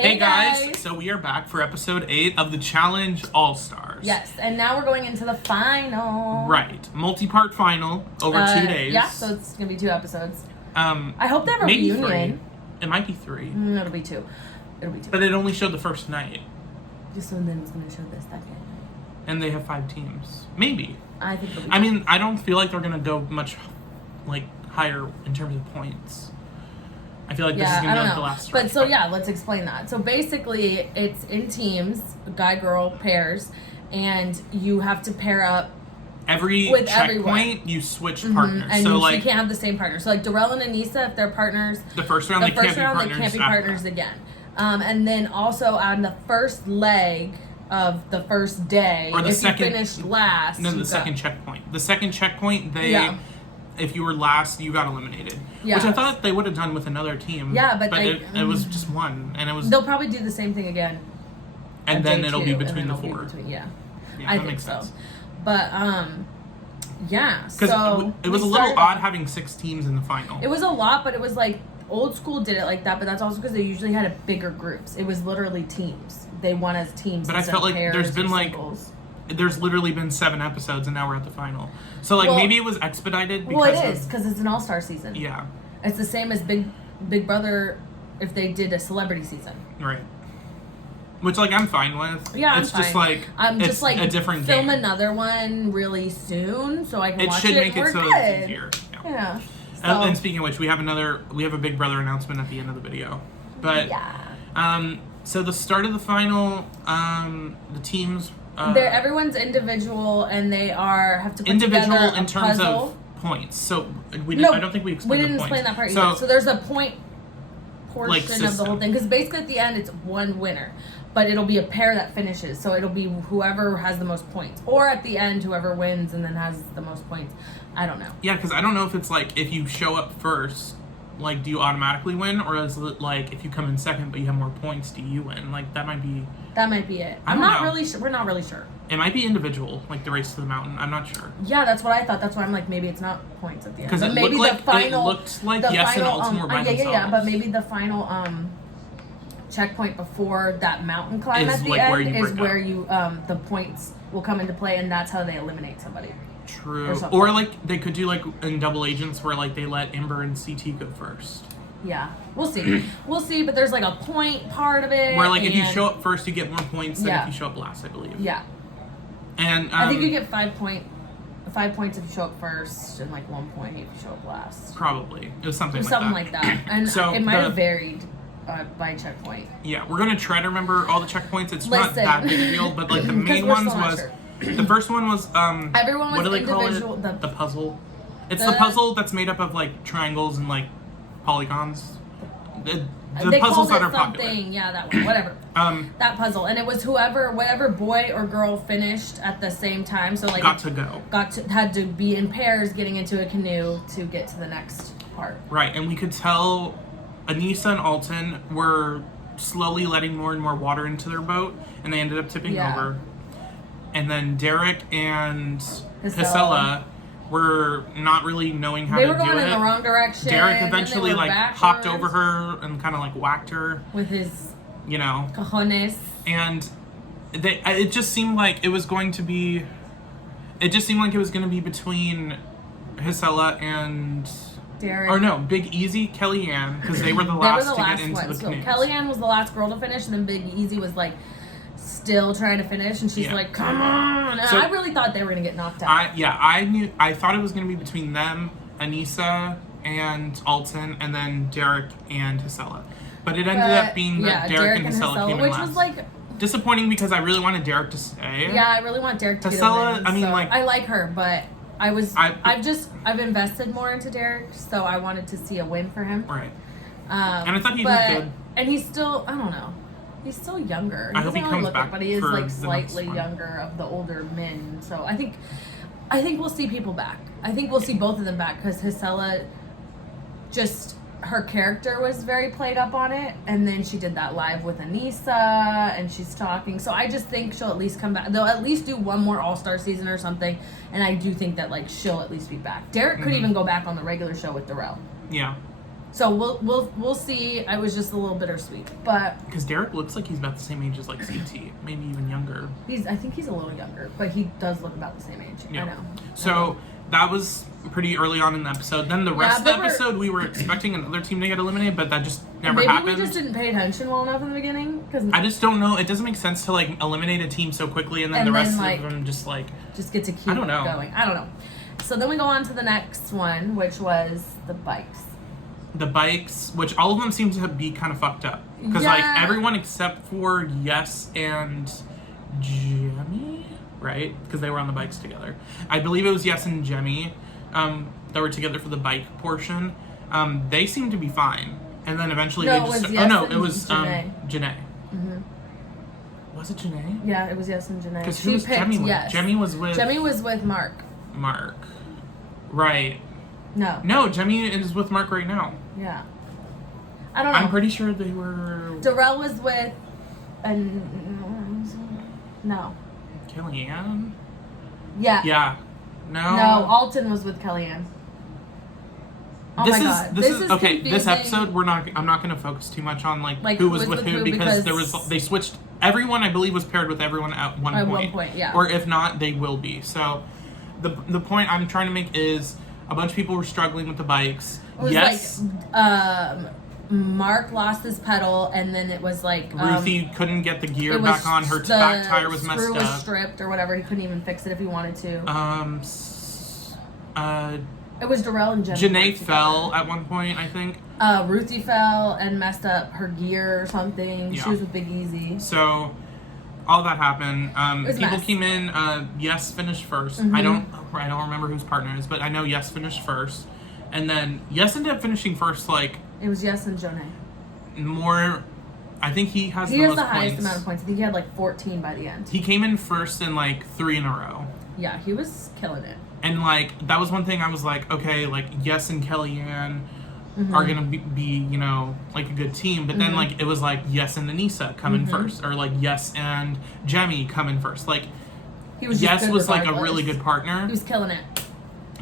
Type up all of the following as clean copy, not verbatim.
Hey guys, so we are back for episode 8 of the Challenge All-Stars. Yes, and now we're going into the final. Right. Multi-part final over 2 days. Yeah, so it's going to be 2 episodes. I hope they have a maybe reunion. 3. It might be 3. It'll be 2. But it only showed the first night. Just so then it's going to show the second. And they have 5 teams. Maybe. I think it'll be 2. I mean, I don't feel like they're going to go much, higher in terms of points. I feel like this is going to be the last stretch. But so, let's explain that. So, basically, it's in teams, guy-girl pairs, and you have to pair up every with checkpoint, you switch partners. And so, you can't have the same partner. So, Darrell and Anissa, if they're partners, the first round, they can't be partners again. And then also on the first leg of the first day, or the second, you finished last. No, the second checkpoint. The second checkpoint, if you were last, you got eliminated. Yeah. Which I thought they would have done with another team. Yeah, but it was just one, and it was. They'll probably do the same thing again. And then it'll be between the 4. I think makes so. Sense. But so it was a little odd having 6 teams in the final. It was a lot, but it was like old school did it like that. But that's also because they usually had bigger groups. It was literally teams. They won as teams. But I felt like there's been singles. There's literally been 7 episodes, and now we're at the final. So, maybe it was expedited because well, it is, because it's an all-star season. Yeah. It's the same as Big Brother if they did a celebrity season. Right. Which, I'm fine with. Yeah, it's I'm fine. I'm just a different film game. another one really soon so I can watch it. It should make it so it's easier. Yeah. So. And speaking of which, we have a Big Brother announcement at the end of the video. But, so the start of the final, the teams... everyone's individual, and they have to put individual together in terms puzzle. Of points. So I don't think we explained the points. Explain that part either. So there's a point portion of the whole thing, because basically at the end it's one winner, but it'll be a pair that finishes. So it'll be whoever has the most points, or at the end whoever wins and then has the most points. I don't know. Yeah, because I don't know if it's if you show up first, do you automatically win, or is it if you come in second but you have more points, do you win? That might be it. I'm not really sure. We're not really sure. It might be individual, the race to the mountain. I'm not sure. Yeah, that's what I thought. That's why I'm maybe it's not points at the end. Because maybe the final, it looked like Yes and Alton were by themselves. Yeah, but maybe the final checkpoint before that mountain climb at the end is where you the points will come into play, and that's how they eliminate somebody. True. Or they could do in Double Agents where they let Ember and CT go first. Yeah, we'll see. But there's a point part of it. Where if you show up first, you get more points than if you show up last, I believe. Yeah. And I think you get 5 points if you show up first, and 1 point if you show up last. Probably. It was something like that. And so it might have varied by checkpoint. Yeah, we're gonna try to remember all the checkpoints. It's not that big a deal, but the main ones was the first one was everyone was what do they individual. Call it? The puzzle. It's the puzzle that's made up of triangles and polygons. The puzzles that are popular. Yeah, that one. Whatever. That puzzle, and it was whatever boy or girl finished at the same time. So had to be in pairs, getting into a canoe to get to the next part. Right, and we could tell Anissa and Alton were slowly letting more and more water into their boat, and they ended up tipping over. And then Derek and Hisela were not really knowing how to do it. They were going in the wrong direction. Derek eventually hopped over her and kind of whacked her with his cojones. And it just seemed like it was going to be. It just seemed like it was going to be between Hisela and Derek. Or no, Big Easy, Kellyanne, because they were the last to get into the canoes. So Kellyanne was the last girl to finish, and then Big Easy was still trying to finish, and she's come on. And I really thought they were going to get knocked out. I thought it was going to be between them, Anissa and Alton, and then Derek and Hisela. But it ended up being that Derek and Hisela came in last. Which was disappointing, because I really wanted Derek to stay. Yeah, I really want Derek to Hisela, get a win. I like her, but I've invested more into Derek, so I wanted to see a win for him. Right. And I thought he did good. And he's still, I don't know. He's still younger. I hope he comes back, but he is slightly younger of the older men. So I think we'll see people back. I think we'll see both of them back, because Hisela, her character was very played up on it, and then she did that live with Anissa, and she's talking. So I just think she'll at least come back. They'll at least do one more All-Star season or something, and I do think that she'll at least be back. Derek could even go back on the regular show with Darrell. Yeah. So we'll see. I was just a little bittersweet, but because Derek looks like he's about the same age as like CT, maybe even younger. I think he's a little younger, but he does look about the same age. Yeah. I know. So that was pretty early on in the episode. Then the rest of the episode, we were expecting another team to get eliminated, but that just never happened. Maybe we just didn't pay attention well enough in the beginning. Cause I just don't know. It doesn't make sense to like eliminate a team so quickly and then the rest of them just get to keep going. I don't know. So then we go on to the next one, which was the bikes. The bikes, which all of them seem to be kind of fucked up. Because like everyone except for Yes and Jemmy, right? Because they were on the bikes together. I believe it was Yes and Jemmy that were together for the bike portion. They seemed to be fine. And then eventually it was Janae. Mm-hmm. Was it Janae? Yeah, it was Yes and Janae. Because who was Jemmy with? Yes. Jemmy was with Mark. Mark. Right. No, Jemmy is with Mark right now. Yeah. I don't know. I'm pretty sure they were... Darrell was with... No. Kellyanne? Yeah. Yeah. No, Alton was with Kellyanne. Oh this my god. This is okay. Confusing. This episode, I'm not going to focus too much on like who was with who because they switched. Everyone, I believe, was paired with everyone at one point. At one point, yeah. Or if not, they will be. So, the point I'm trying to make is a bunch of people were struggling with the bikes. Yes. Mark lost his pedal, and then it was like Ruthie couldn't get the gear back on. Her back tire was messed up. Screw was stripped or whatever. He couldn't even fix it if he wanted to. It was Darrell and Jenny. Janae fell at one point, I think. Ruthie fell and messed up her gear or something. Yeah. She was with Big Easy. So, all that happened. People came in. Yes finished 1st. Mm-hmm. I don't remember whose partner is, but I know Yes finished first. And then Yes ended up finishing first. Like it was Yes and Janae. More. I think he has the most the highest amount of points. I think he had like 14 by the end. He came in first in like 3 in a row. Yeah, he was killing it. And like that was one thing I was like, okay, like Yes and Kellyanne are gonna be like a good team, but then like it was like Yes and Anissa come in first, or like Yes and Jemmy come in first. Like Yes was like a really good partner. He was killing it.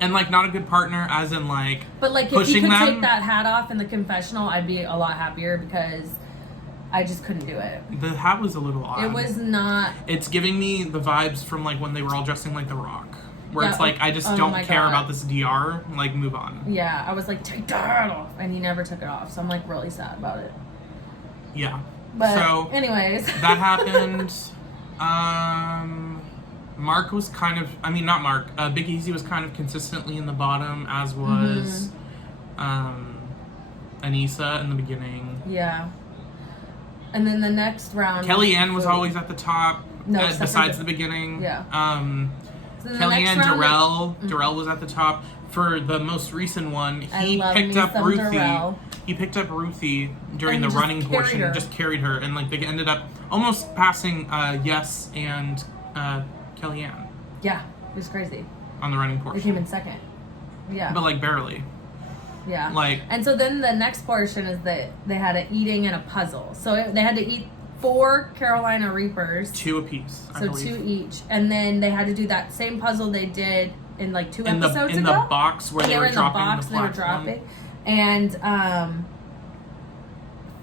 And like not a good partner as in like but like if he could take that hat off in the confessional, I'd be a lot happier because I just couldn't do it. The hat was a little odd. It was not. It's giving me the vibes from like when they were all dressing like The Rock. Where it's like, I just don't care about this DR. Like, move on. Yeah, I was like, take that off. And he never took it off. So I'm like really sad about it. Yeah. But so, anyways. That happened. Mark was kind of, not Mark. Big Easy was kind of consistently in the bottom, as was Anissa in the beginning. Yeah. And then the next round. Kellyanne was always at the top. No, besides the beginning. Yeah. So Kellyanne, Darrell was at the top. For the most recent one, he picked up Ruthie. Darrell. He picked up Ruthie during the running portion and just carried her. And like they ended up almost passing Yes and Kellyanne. Yeah, it was crazy. On the running portion. They came in second. Yeah. But like barely. Yeah. Like. And so then the next portion is that they had an eating and a puzzle. So they had to eat 4 Carolina Reapers. 2 apiece. So 2 each. And then they had to do that same puzzle they did in like 2 episodes ago. In the box where they were dropping the platform. And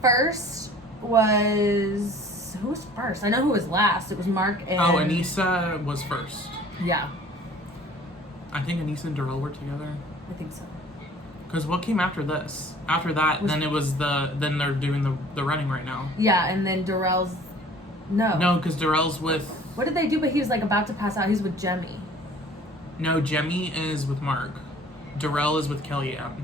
first was... Who was first? I know who was last. It was Mark and... Oh, Anissa was first. Yeah. I think Anissa and Darrell were together. I think so. Because what came after this? After that, then they're doing the running right now. Yeah, and then Darrell's... No, because Darrell's with... What did they do? But he was like about to pass out. He's with Jemmy. No, Jemmy is with Mark. Darrell is with Kellyanne.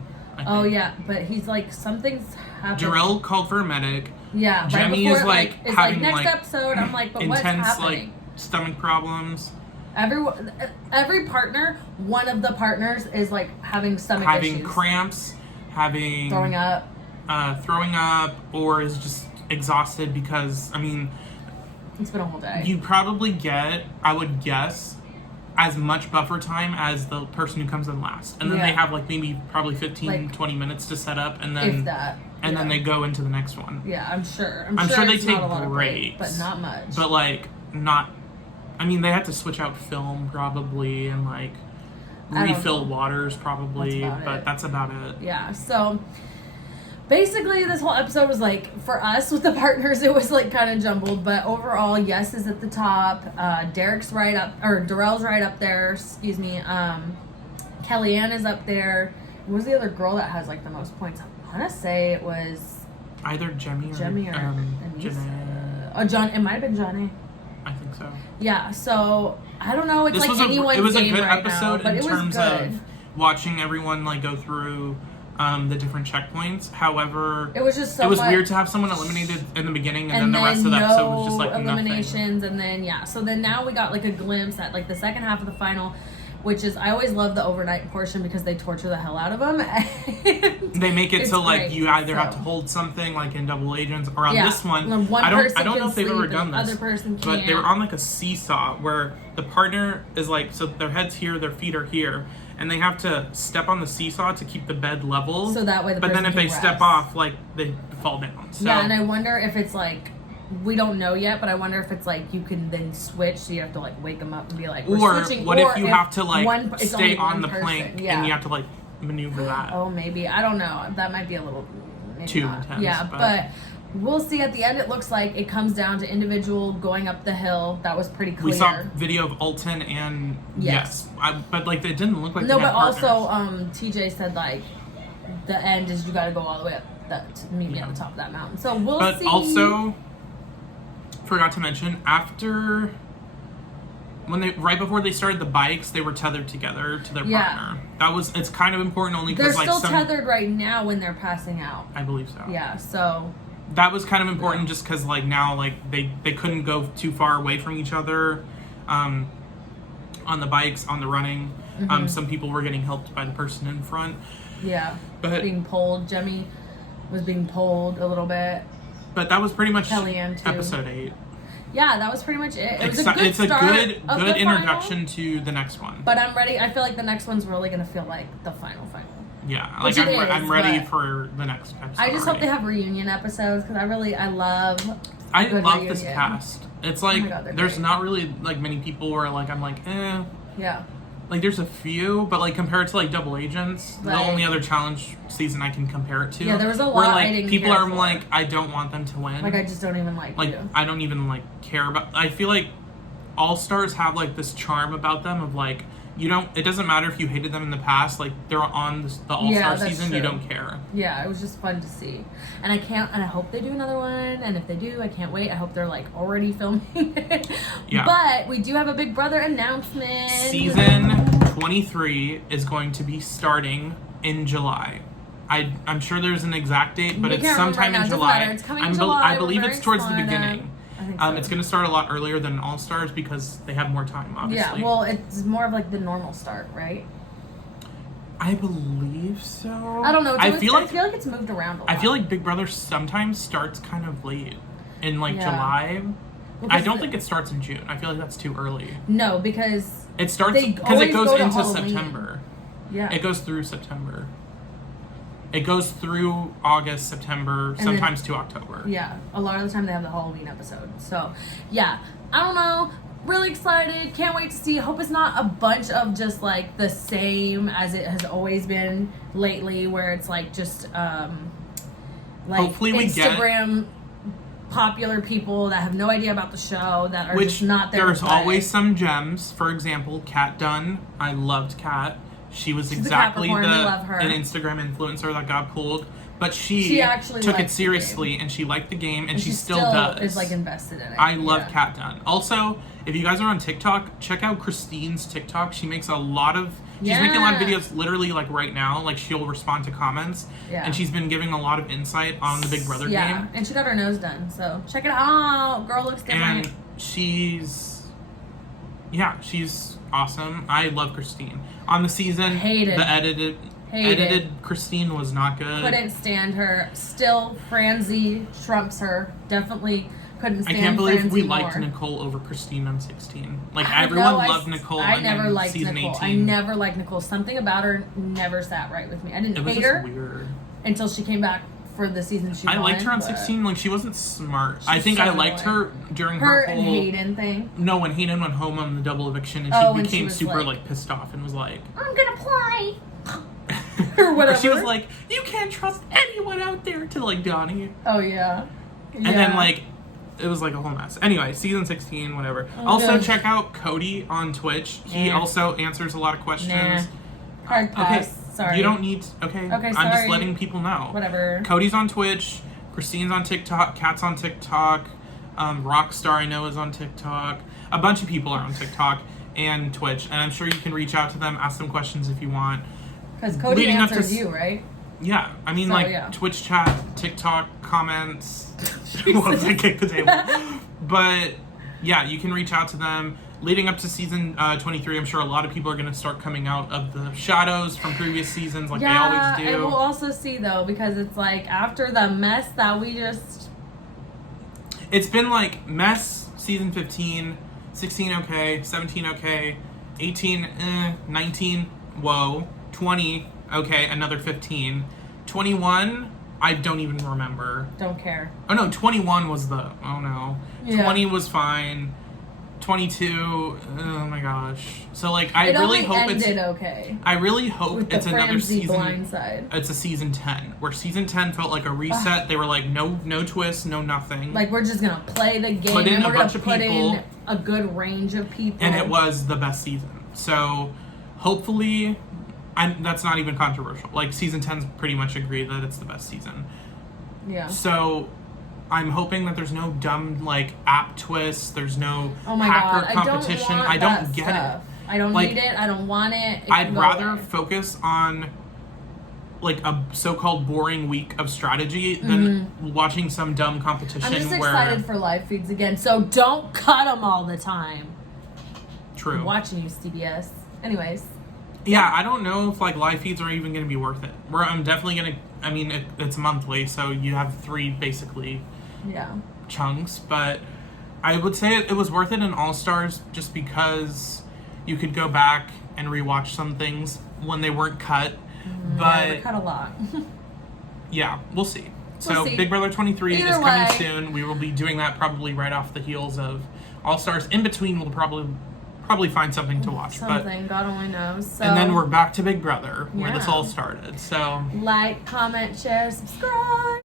Oh, yeah, but he's like, something's happened. Darrell called for a medic. Yeah, Jemmy right is like it's having like next episode, I'm like, but intense, what's happening? Like stomach problems. Every partner, one of the partners is like having stomach issues. Having cramps, having... Throwing up, or is just exhausted because, it's been a whole day. You probably get, I would guess, as much buffer time as the person who comes in last. And then they have like maybe probably 15, 20 minutes to set up and then... If that. And then they go into the next one. Yeah, I'm sure. I'm sure they take breaks. But not much. But like, not... they had to switch out film probably and like refill waters probably, but that's about it. Yeah, so basically, this whole episode was like, for us with the partners, it was like kind of jumbled, but overall, Yes is at the top. Darrell's right up there. Excuse me. Kellyanne is up there. What was the other girl that has like the most points? I want to say it was either Jemmy or Janae. Oh, John. It might have been Johnny. I think so. Yeah. So I don't know. It's this like it was a good right episode now, in terms of watching everyone like go through the different checkpoints. However, it was just it was weird to have someone eliminated in the beginning and then the rest of the episode was just like eliminations nothing. And then so then now we got like a glimpse at like the second half of the final, which is I always love the overnight portion because they torture the hell out of them. They make it so like you either have to hold something like in Double Agents or on this one. I don't know if they've ever done this, but they were on like a seesaw where the partner is like, so their head's here, their feet are here, and they have to step on the seesaw to keep the bed level. So that way, but then if they step off, like they fall down. So. Yeah, and I wonder if it's like. We don't know yet, but I wonder if it's like you can then switch, so you have to like wake them up and be like, we're switching. What if you have to like stay on the plank and you have to like maneuver that? Oh, maybe. I don't know. That might be a little too intense. Yeah, but we'll see. At the end, it looks like it comes down to individual going up the hill. That was pretty clear. We saw video of Alton and but like it didn't look like no, but also TJ said like the end is you got to go all the way up to meet me at the top of that mountain. So we'll see. But also. Forgot to mention, right before they started the bikes, they were tethered together to their partner. It's kind of important only because they're still tethered right now when they're passing out. I believe so. Yeah, so that was kind of important just because like now like they couldn't go too far away from each other, on the bikes, on the running. Mm-hmm. Some people were getting helped by the person in front. Yeah, but being pulled. Jemmy was being pulled a little bit. But that was pretty much Kellyanne too. Episode 8. Yeah, that was pretty much it. It's a good introduction to the next one. But I'm ready. I feel like the next one's really going to feel like the final. Yeah, like I'm ready for the next episode. I just hope they have reunion episodes because I love this cast. It's like there's not really like many people where like I'm like yeah. Like there's a few, but like compared to like Double Agents, the only other challenge season I can compare it to. Yeah, there was a lot where like I didn't people care are for. like, I don't want them to win. Like I just don't even like you. I don't even like care about. I feel like All Stars have like this charm about them of like it doesn't matter if you hated them in the past, like they're on the All Star season, true. You don't care. Yeah, it was just fun to see, and I hope they do another one, and if they do, I can't wait. I hope they're like already filming it. Yeah. But we do have a Big Brother announcement. Season 23 is going to be starting in July. I'm sure there's an exact date, but it's sometime in July. It's coming in July. I believe it's towards the beginning. I think so. It's going to start a lot earlier than All Stars because they have more time, obviously. Yeah, well, it's more of like the normal start, right? I believe so. I don't know. I feel like it's moved around a lot. I feel like Big Brother sometimes starts kind of late in like July. I don't think it starts in June. I feel like that's too early. No, because it starts because it goes into Halloween. September. Yeah. It goes through September. It goes through August, September, and sometimes to October. Yeah, a lot of the time they have the Halloween episode. So, yeah, I don't know. Really excited. Can't wait to see. Hope it's not a bunch of just like the same as it has always been lately, where it's like just like hopefully we Instagram popular people that have no idea about the show that are just not there. There's always some gems. For example, Kat Dunn. I loved Kat. She's exactly an Instagram influencer that got pulled, but she actually took it seriously and she liked the game and she still does. Is like invested in it. I love Kat Dunn. Also, if you guys are on TikTok, check out Christine's TikTok. She makes she's making a lot of videos literally like right now. Like she'll respond to comments, and she's been giving a lot of insight on the Big Brother game. Yeah, and she got her nose done, so check it out. Girl looks different. And she's awesome. I love Christine. On the season, the edited Christine was not good. Couldn't stand her. Still, Franzi trumps her. Definitely couldn't stand. I can't believe Franzi we more. liked Nicole over Christine on 16. Like everyone loved Nicole. I never liked season Nicole. 18. I never liked Nicole. Something about her never sat right with me. I didn't hate her. Weird. Until she came back for the season she won. I liked her on 16. Like she wasn't smart. I think I liked her during her whole and Hayden thing. No, when Hayden went home on the double eviction and she became super like pissed off and was like, "I'm gonna play." or whatever. She was like, you can't trust anyone out there, to like Donnie. Oh yeah. And then like it was like a whole mess. Anyway, season 16, whatever. Also check out Cody on Twitch. He also answers a lot of questions. Hard pass. Okay. Sorry. You don't need Okay, I'm sorry. just letting people know. Whatever. Cody's on Twitch, Christine's on TikTok, Kat's on TikTok, Rockstar I know is on TikTok. A bunch of people are on TikTok and Twitch, and I'm sure you can reach out to them, ask them questions if you want. Because Cody answers you, right? Yeah, I mean, Twitch chat, TikTok comments. Once I kick the table. But yeah, you can reach out to them. Leading up to season 23, I'm sure a lot of people are going to start coming out of the shadows from previous seasons, like they always do. And we'll also see though, because it's like after the mess that we just. It's been like mess season 15, 16 okay, 17 okay, 18 19 whoa, 20 okay, another 15, 21 I don't even remember. Don't care. Oh no, 21 was the oh no. Yeah. 20 was fine. 22, oh my gosh. So like I really hope it's okay. I really hope it's another season. Blindside. It's a season 10 where season 10 felt like a reset. They were like no twists, no nothing. Like we're just gonna play the game. Put in and a we're bunch gonna of put people, in a good range of people. And it was the best season. So hopefully that's not even controversial. Like season 10's pretty much agreed that it's the best season. Yeah. So I'm hoping that there's no dumb like app twists. There's no hacker competition. I don't get it. I don't need it. I don't want it. I'd rather focus on like a so-called boring week of strategy than watching some dumb competition. I'm just excited for live feeds again. So don't cut them all the time. True. I'm watching you, CBS. Anyways. Yeah, I don't know if like live feeds are even going to be worth it. I'm definitely going to. I mean, it's monthly, so you have 3 basically. Yeah. Chunks, but I would say it was worth it in All Stars just because you could go back and rewatch some things when they weren't cut. But they cut a lot. Yeah, we'll see. We'll so see. Big Brother 23 Either is coming way. soon. We will be doing that probably right off the heels of All Stars. In between, we'll probably find something to watch. Something, God only knows. So, and then we're back to Big Brother, where this all started. So like, comment, share, subscribe.